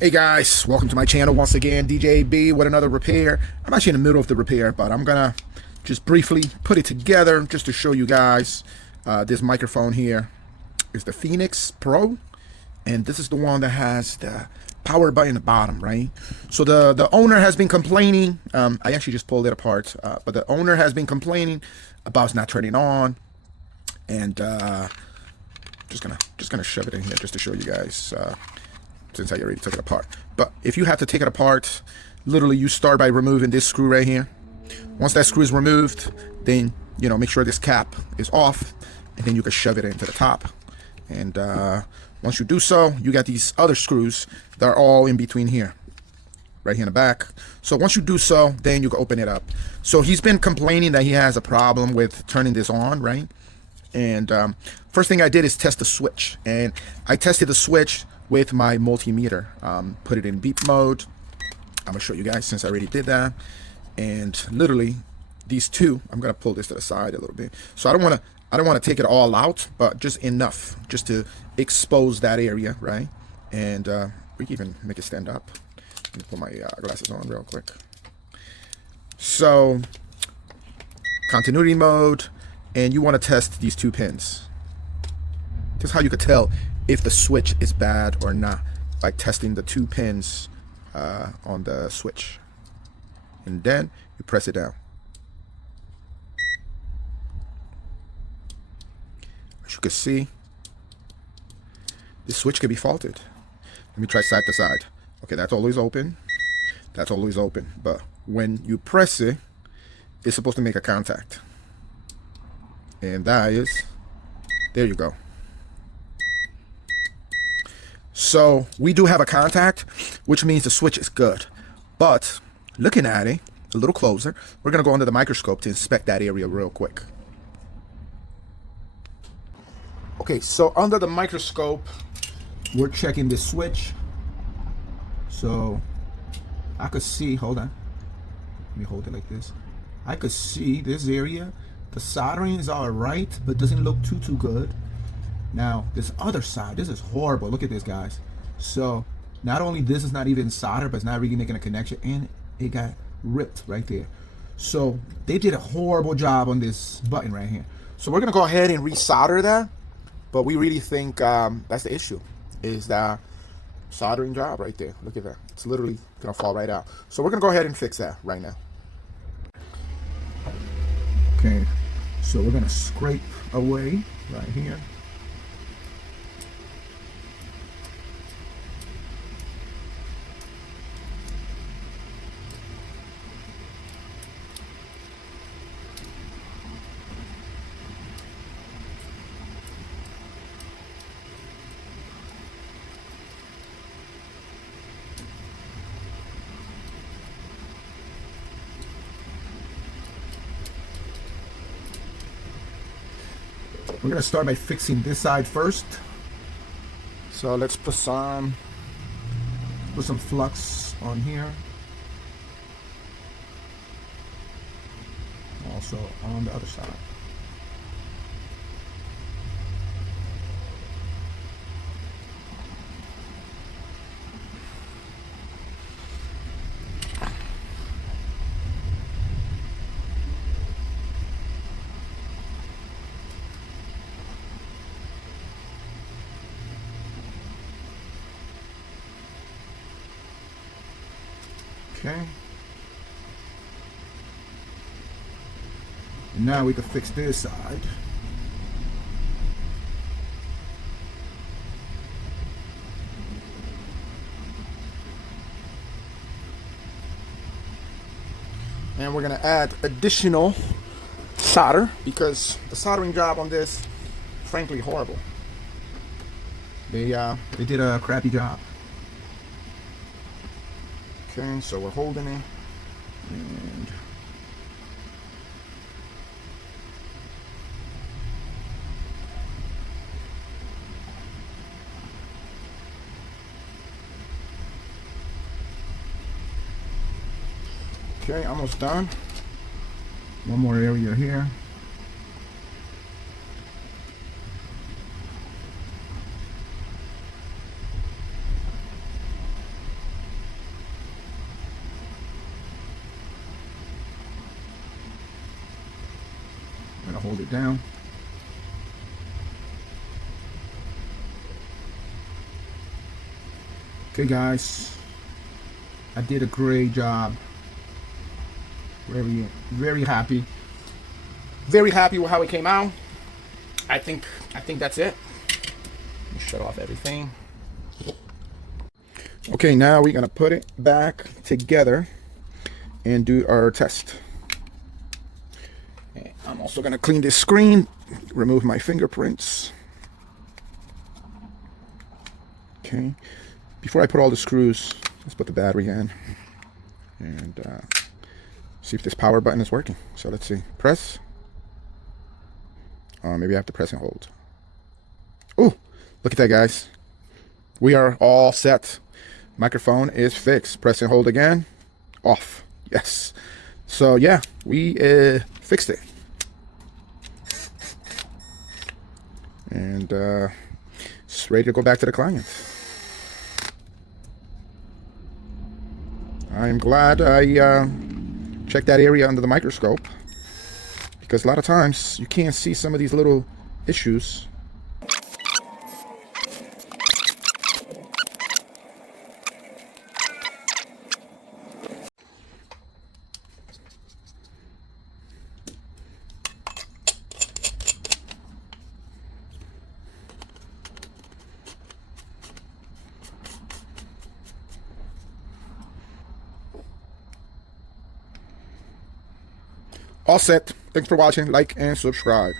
Hey guys, welcome to my channel once again, DJ B with another repair. I'm actually in the middle of the repair, but I'm gonna just briefly put it together just to show you guys. This microphone here is the Phenyx Pro, and this is the one that has the power button at the bottom, right? So the owner has been complaining. I actually just pulled it apart, but the owner has been complaining about it's not turning on, and just gonna shove it in here just to show you guys. Since I already took it apart. But if you have to take it apart, literally you start by removing this screw right here. Once that screw is removed, then make sure this cap is off, and then you can shove it into the top. And once you do so, you got these other screws that are all in between here, right here in the back. So once you do so, then you can open it up. So he's been complaining that he has a problem with turning this on, right? And first thing I did is test the switch, and I tested the switch with my multimeter. Put it in beep mode. I'm gonna show you guys since I already did that. And literally these two, I'm gonna pull this to the side a little bit. So I don't wanna take it all out, but just enough just to expose that area, right? And we can even make it stand up. Let me put my glasses on real quick. So continuity mode, and you want to test these two pins. This is how you could tell if the switch is bad or not, by testing the two pins on the switch. And then you press it down. As you can see, this switch can be faulted. Let me try side to side. Okay, that's always open. That's always open. But when you press it, it's supposed to make a contact. And that is, there you go. So we do have a contact, which means the switch is good. But looking at it a little closer, we're gonna go under the microscope to inspect that area real quick. Okay, so under the microscope, we're checking the switch. So I could see, hold on. Let me hold it like this. I could see this area. The soldering is all right, but doesn't look too good. Now, this other side, this is horrible. Look at this, guys. So, not only this is not even solder, but it's not really making a connection, and it got ripped right there. So, they did a horrible job on this button right here. So, we're going to go ahead and resolder that, but we really think that's the issue, is that soldering job right there. Look at that. It's literally going to fall right out. So, we're going to go ahead and fix that right now. Okay, so we're going to scrape away right here. We're gonna start by fixing this side first. So let's put some flux on here. Also on the other side. Okay. And now we can fix this side. And we're gonna add additional solder because the soldering job on this, frankly, horrible. They did a crappy job. Okay, so we're holding it, and okay, almost done. One more area here. hold it down. Okay, guys, I did a great job. Very happy. Very happy with how it came out. I think that's it. Shut off everything. Okay, now we're gonna put it back together and do our test. And I'm also gonna clean this screen, remove my fingerprints. Okay, before I put all the screws, let's put the battery in and see if this power button is working. So let's see. Press. Maybe I have to press and hold. Oh, look at that, guys. We are all set. Microphone is fixed. Press and hold again. Off. Yes. So yeah, we fixed it. And it's ready to go back to the client. I'm glad I checked that area under the microscope, because a lot of times you can't see some of these little issues. All set. Thanks for watching. Like and subscribe.